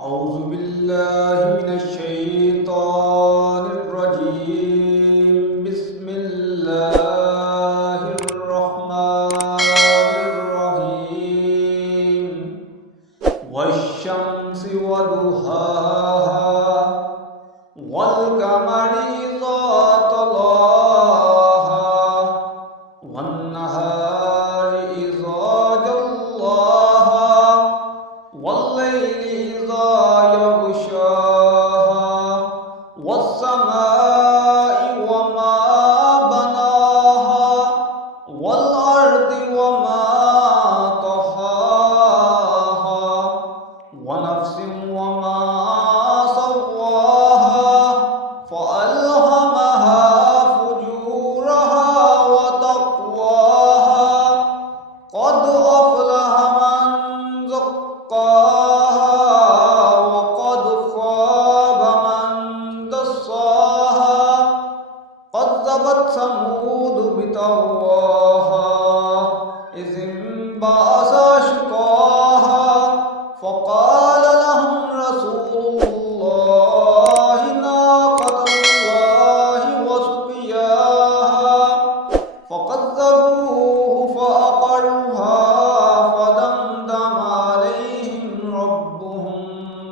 أعوذ بالله من الشيطان الرجيم. بسم الله الرحمن الرحيم. والشمس وضحاها والقمر إذا تلاها والنهار إذا جلاها والليل إذا يغشاها والسماء وما بناها والأرض وما طحاها ونفس وما سواها فألهمها فجورها وتقواها قد أفلح من زكاها وقد خاب من دساها كذبت ثمود بطغواها إذ انبعث أشقاها فقال لهم رسول الله ناقة الله وسقياها فكذبوه فعقروها فدمدم عليهم ربهم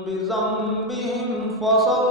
بذنبهم فسواها.